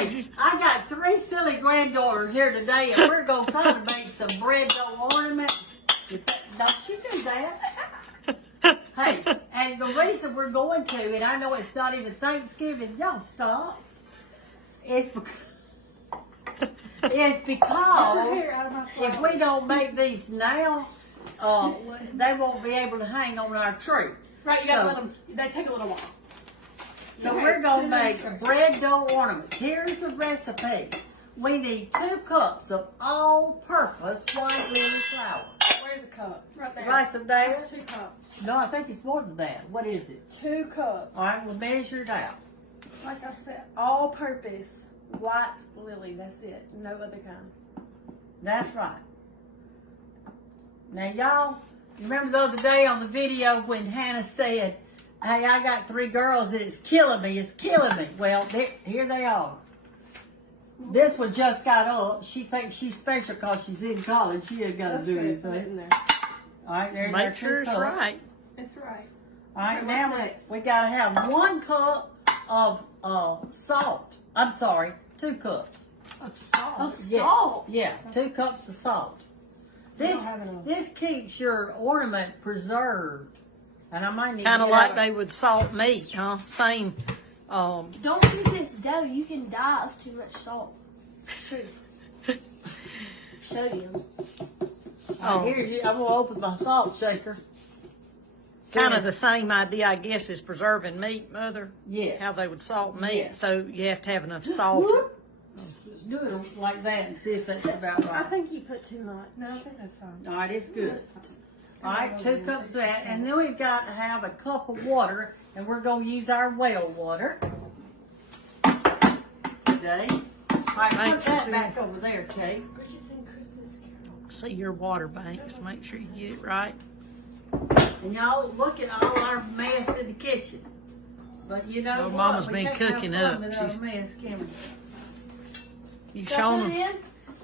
Hey, I got 3 silly granddaughters here today, and we're going to try to make some bread dough ornaments. Don't you do that. Hey, and the reason we're going to, and I know it's not even Thanksgiving, y'all stop, is because if we don't make these now, they won't be able to hang on our tree. Right, you gotta let them, they take a little while. So we're going to make bread dough ornaments. Here's the recipe. We need 2 cups of all-purpose white lily flour. Where's the cup? Right there. Right there? That's 2 cups. No, I think it's more than that. What is it? 2 cups. All right, we'll measure it out. Like I said, all-purpose white lily. That's it. No other kind. That's right. Now, y'all, you remember the other day on the video when Hannah said, hey, I got 3 girls and it's killing me. It's killing me. Well, here they are. This one just got up. She thinks she's special because she's in college. She ain't got to do anything. All right, there's Make sure it's right. It's right. All right, now we got to have 1 cup of salt. I'm sorry, 2 cups. Of salt? Of salt? Yeah, 2 cups of salt. This keeps your ornament preserved. And I might need kind of like they would salt meat, huh? Same. Don't do this dough. You can die of too much salt. True. Sodium. Here, I'm going to open my salt shaker. Kind of the same idea, I guess, as preserving meat, Mother. Yeah. How they would salt meat. Yes. So you have to have enough salt. Just do it like that and see if that's about right. I think you put too much. No, I think that's fine. All right, it's good. All right, 2 cups of that. And then we've got to have a cup of water, and we're going to use our well water today. All right, put that back over there, Kate. See your water banks. Make sure you get it right. And y'all look at all our mess in the kitchen. But you know what? Mama's We been can't cooking have up. fun without a mess, can we?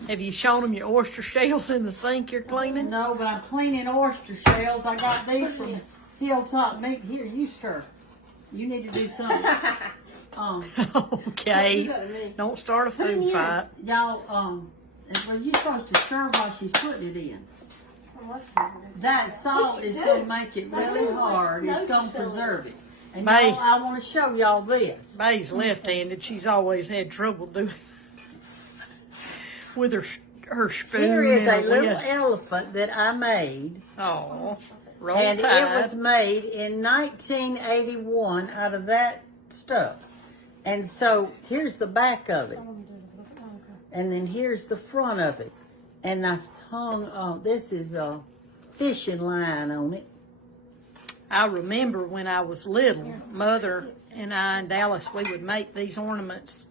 Have you shown them your oyster shells in the sink you're cleaning? No, but I'm cleaning oyster shells. I got these from Hilltop Meat. Here, you stir. You need to do something. Okay. Don't start a food fight. Y'all, well, you're supposed to stir while she's putting it in. That salt is going to make it really hard. It's going to preserve it. And y'all, I want to show y'all this. May's left-handed. She's always had trouble doing with her spoon. Here is a little list. elephant that I made. Oh, roll and tide. it was made in 1981 out of that stuff. And so here's the back of it. And then here's the front of it. And I hung, this is a fishing line on it. I remember when I was little, Mother and I in Dallas, we would make these ornaments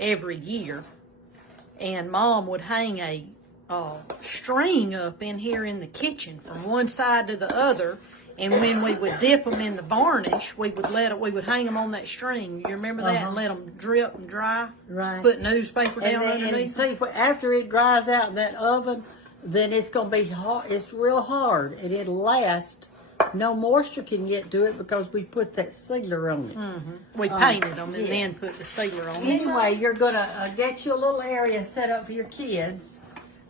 every year. And Mom would hang a string up in here in the kitchen from one side to the other. And when we would dip them in the varnish, we would hang them on that string. You remember that? And let them drip and dry. Right. Put newspaper down underneath. And see, after it dries out in that oven, then it's going to be hard. It's real hard, and it'll last. No moisture can get to it because we put that sealer on it. Mm-hmm. We painted them and then put the sealer on it. Anyway, you're going to get you a little area set up for your kids,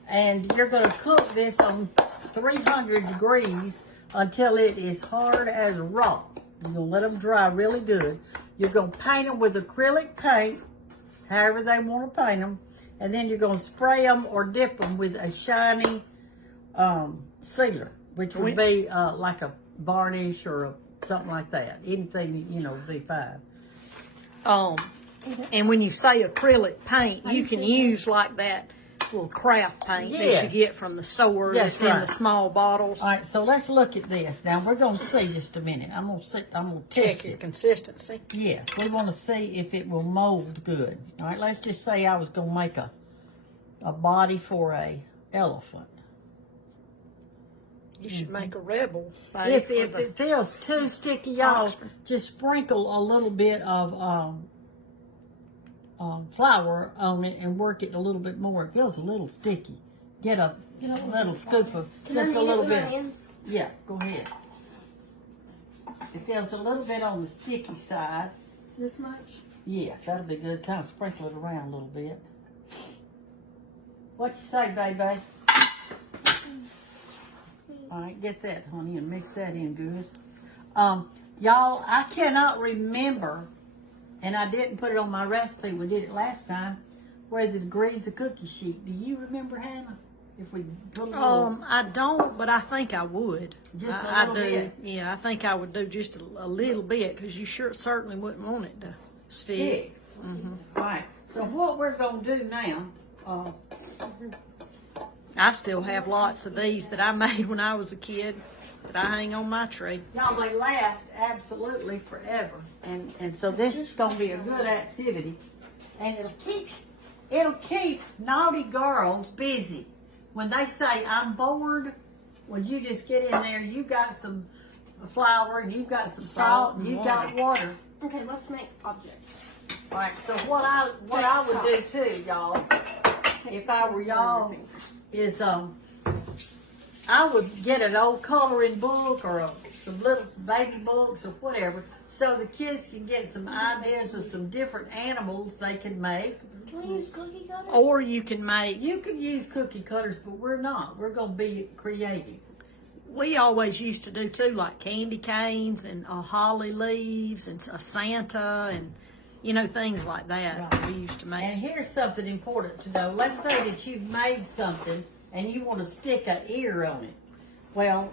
and you're going to cook this on 300 degrees until it is hard as rock. You're going to let them dry really good. You're going to paint them with acrylic paint, however they want to paint them, and then you're going to spray them or dip them with a shiny sealer, which would be like a varnish or something like that. Anything, would be fine. And when you say acrylic paint, you can use like that little craft paint that you get from the store that's in the small bottles. All right, so let's look at this. Now, we're going to see just a minute. I'm going to test Check your it. consistency. Yes, we want to see if it will mold good. All right, let's just say I was going to make a body for a elephant. You should make a rebel. If it feels too sticky, y'all, just sprinkle a little bit of flour on it and work it a little bit more. It feels a little sticky. Get a little scoop of just a little bit. Yeah, go ahead. It feels a little bit on the sticky side. This much? Yes, that'll be good. Kind of sprinkle it around a little bit. What you say, baby? All right, get that, honey, and mix that in good. Y'all, I cannot remember, and I didn't put it on my recipe. We did it last time. Where the degrees of cookie sheet. Do you remember, Hannah? If we put a little, I don't, but I think I would. Just a I little do. bit. Yeah, I think I would do just a little bit because you certainly wouldn't want it to stick. Right. So what we're gonna do now? I still have lots of these that I made when I was a kid that I hang on my tree. Y'all, they last absolutely forever, and so this is gonna be a good activity, and it'll keep naughty girls busy. When they say, I'm bored, when you just get in there, you got some flour, and you've got some salt, and you've got water. Okay, let's make objects. Right, so what I would do too, y'all, if I were y'all, is I would get an old coloring book or some little baby books or whatever, so the kids can get some ideas of some different animals they can make. Can we use cookie cutters? Or you can make, You can use cookie cutters, but we're not. We're going to be creative. we always used to do too, like candy canes and holly leaves and a Santa and, things like that. Right. We used to make. And here's something important to know. Let's say that you've made something and you want to stick an ear on it. Well,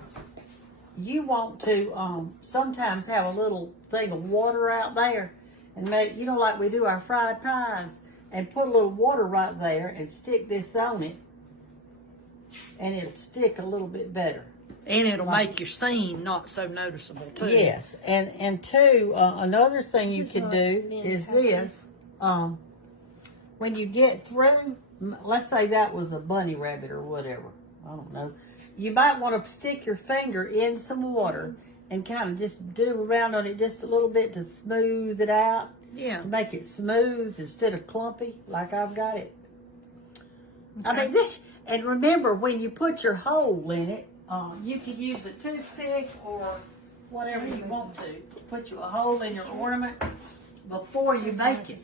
you want to sometimes have a little thing of water out there and make, like we do our fried pies, and put a little water right there and stick this on it, and it'll stick a little bit better. And it'll make your seam not so noticeable too. Yes, and two, another thing you could do is this. When you get through, let's say that was a bunny rabbit or whatever, I don't know. You might want to stick your finger in some water and kind of just do around on it just a little bit to smooth it out. Yeah. Make it smooth instead of clumpy like I've got it. Okay. I mean, and remember, when you put your hole in it, you can use a toothpick or whatever you want to. Put you a hole in your ornament before you make it.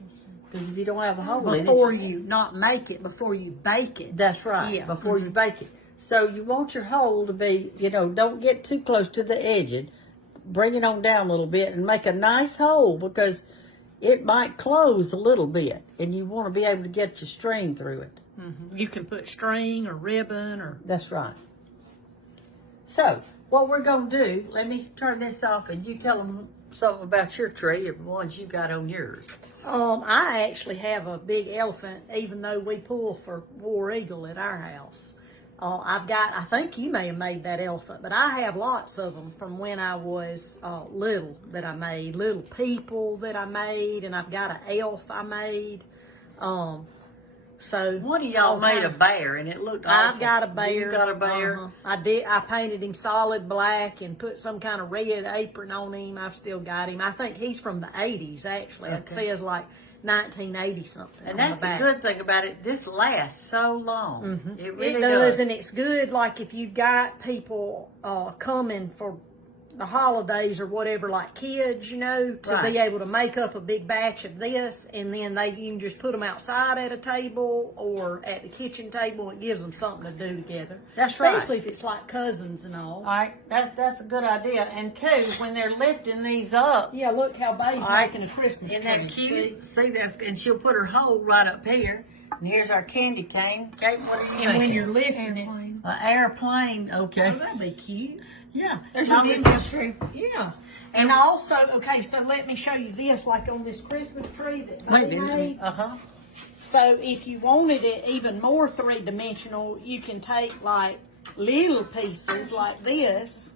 Because if you don't have a hole in it. Before you not make it, before you bake it. That's right, Yeah. before you bake it. So you want your hole to be, don't get too close to the edge. Bring it on down a little bit and make a nice hole, because it might close a little bit and you want to be able to get your string through it. Mm-hmm. You can put string or ribbon or. That's right. So what we're going to do, let me turn this off and you tell them something about your tree or the ones you got on yours. I actually have a big elephant, even though we pull for War Eagle at our house. I think you may have made that elephant, but I have lots of them from when I was little that I made, little people that I made, and I've got an elf I made. So one of y'all made a bear and it looked awful. I've got a bear. You got a bear? I painted him solid black and put some kind of red apron on him. I've still got him. I think he's from the 80s, actually. It says like 1980 something. And that's the good thing about it. This lasts so long. Mm-hmm. It really does, and it's good. Like if you've got people coming for the holidays or whatever, like kids, to be able to make up a big batch of this, and then you can just put them outside at a table or at the kitchen table. It gives them something to do together. That's right. Especially if it's like cousins and all. All right, that's a good idea. And two, when they're lifting these up, Yeah, look how Bay's making a Christmas tree. isn't that cute? See, that's, and she'll put her hole right up here. And here's our candy cane. Kate, what are you And when thinking? you're lifting it, Airplane, okay. that'd be cute. Yeah. There's Now, a Christmas tree. Yeah. And also, okay, so let me show you this, like on this Christmas tree that Wait a they minute. made. So if you wanted it even more three-dimensional, you can take like little pieces like this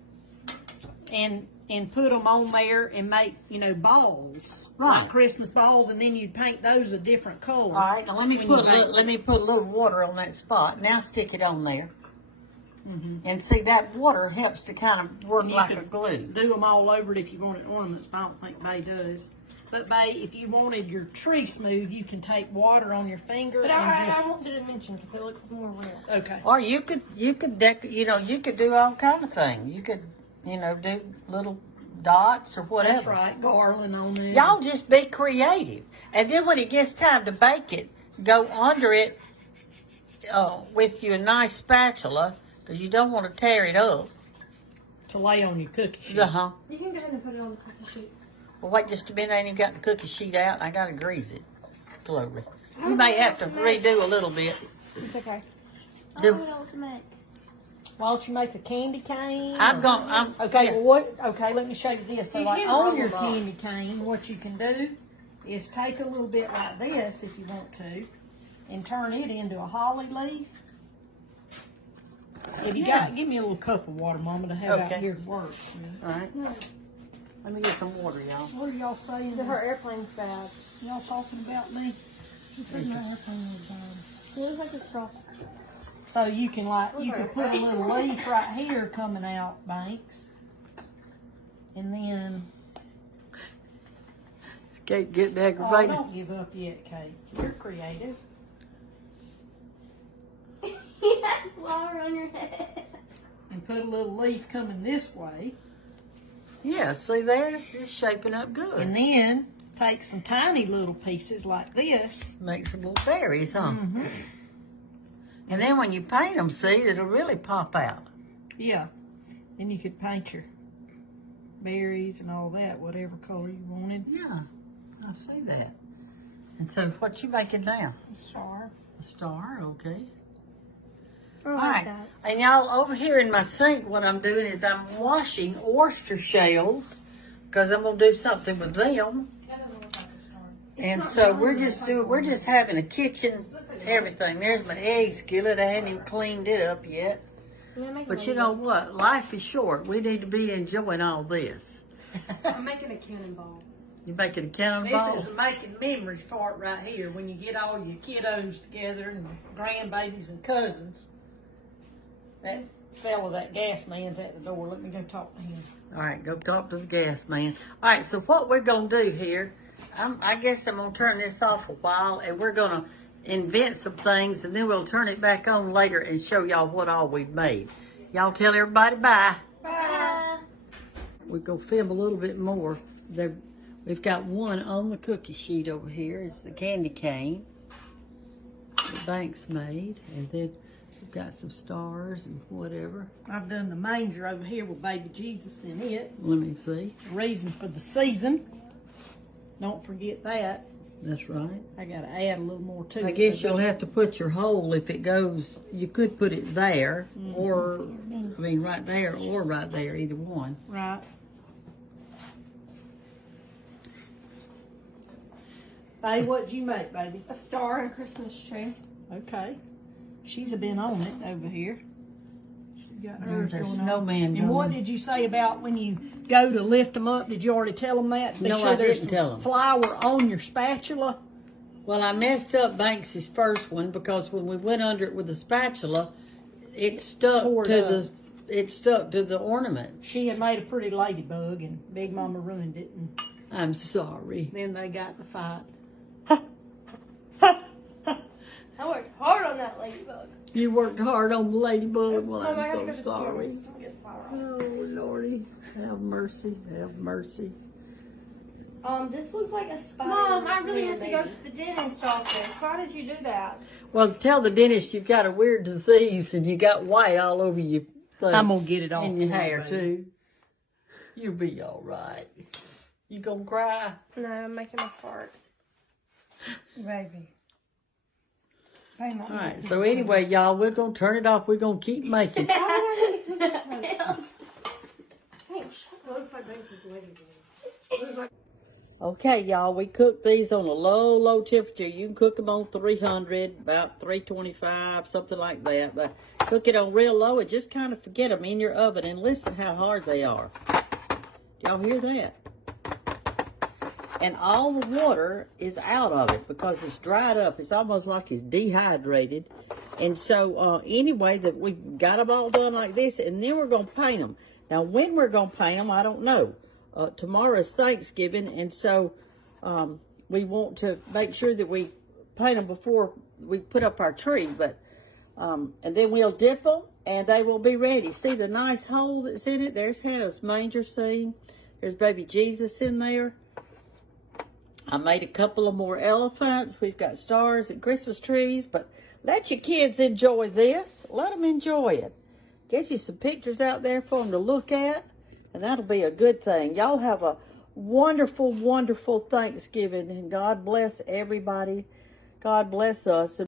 and put them on there and make, balls. Right. Like Christmas balls, and then you'd paint those a different color. All right, now let me when put you bake. a little water on that spot. Now stick it on there. And see, that water helps to kind of work And you like could a glue. Do them all over it if you wanted ornaments, but I don't think Bay does. But Bay, if you wanted your tree smooth, you can take water on your finger But and I just. want the dimension because it looks more real. Okay. Or you could you could do all kind of things. You could, do little dots or whatever. That's right, garland on there. Y'all just be creative. And then when it gets time to bake it, go under it with your nice spatula, because you don't want to tear it up. To lay on your cookie sheet. Uh-huh. You can go ahead and put it on the cookie sheet. Well, wait just a minute. I ain't even got the cookie sheet out. I got to grease it. Glory. You may have to redo a little bit. It's okay. I Do- don't know what else to make. Why don't you make a candy cane? Okay, Okay, well, okay, let me show you this. So, You like, can on roll your them up. candy cane, what you can do is take a little bit like this, if you want to, and turn it into a holly leaf. If you Yeah. got, give me a little cup of water, Mama, to have out Okay. here to work. All right. Let me get some water, y'all. What are y'all saying? Her airplane's bad. Y'all talking about me? It looks like a straw. So you can you can put a little leaf right here coming out, Banks. And then, Kate getting oh, aggravated. don't give up yet, Kate. You're creative. You had flour on your head. And put a little leaf coming this way. Yeah, see there? It's shaping up good. And then take some tiny little pieces like this. Make some little berries, huh? Mm-hmm. And then when you paint them, see, it'll really pop out. Yeah. Then you could paint your berries and all that, whatever color you wanted. Yeah, I see that. And so what you making now? A star. A star, okay. I All like right, that. and y'all, over here in my sink, what I'm doing is I'm washing oyster shells because I'm gonna do something with them. And so we're just having a kitchen, everything. There's my egg skillet. I hadn't even cleaned it up yet. But you know what? Life is short. We need to be enjoying all this. I'm making a cannonball. You making a cannonball? This is the making memories part right here when you get all your kiddos together and grandbabies and cousins. That fella, that gas man's at the door. Let me go talk to him. All right, go talk to the gas man. All right, so what we're going to do here, I guess I'm going to turn this off a while, and we're going to invent some things, and then we'll turn it back on later and show y'all what all we've made. Y'all tell everybody bye. Bye. We're going to film a little bit more. We've got one on the cookie sheet over here. It's the candy cane that Banks made, and then we've got some stars and whatever. I've done the manger over here with baby Jesus in it. Let me see. Reason for the season. Don't forget that. That's right. I got to add a little more to it. I guess you'll have to put your hole if it goes. You could put it there, or I mean right there, or right there, either one. Right. Hey, what'd you make, baby? A star and a Christmas tree. Okay. She's been on it over here. She got There's hers our going on. snowman And what going. did you say about when you go to lift them up? Did you already tell them that? Be No, sure I there's didn't some tell 'em. flour on your spatula. Well, I messed up Banks's first one because when we went under it with the spatula, it stuck Tore it to it stuck to the ornament. She had made a pretty ladybug, and Big Mama ruined it, and I'm sorry. then they got the fight. I worked hard on that ladybug. You worked hard on the ladybug. Well, Mom, I gotta I'm go so to the store. sorry. Don't get flour off. Oh, Lordy, have mercy, have mercy. This looks like a spider. Mom, I really man have to go baby. to the dentist office. Why did you do that? Well, tell the dentist you've got a weird disease and you got white all over your thing. I'm gonna get it off and your for you, hair baby. too. You'll be all right. You gonna cry? No, I'm making a fart. Baby. All right. So anyway, y'all, we're gonna turn it off. We're gonna keep making. Looks like Banks's ladybug. Okay, y'all, we cook these on a low temperature. You can cook them on 300, about 325, something like that. But cook it on real low and just kind of forget them in your oven and listen how hard they are. Y'all hear that? And all the water is out of it because it's dried up. It's almost like it's dehydrated. And so anyway, that we've got them all done like this, and then we're going to paint them. Now, when we're going to paint them, I don't know. Tomorrow is Thanksgiving, and so we want to make sure that we paint them before we put up our tree. But and then we'll dip them, and they will be ready. See the nice hole that's in it? There's Hannah's manger scene. There's baby Jesus in there. I made a couple of more elephants. We've got stars and Christmas trees, but let your kids enjoy this. Let them enjoy it. Get you some pictures out there for them to look at, and that'll be a good thing. Y'all have a wonderful, wonderful Thanksgiving, and God bless everybody. God bless us.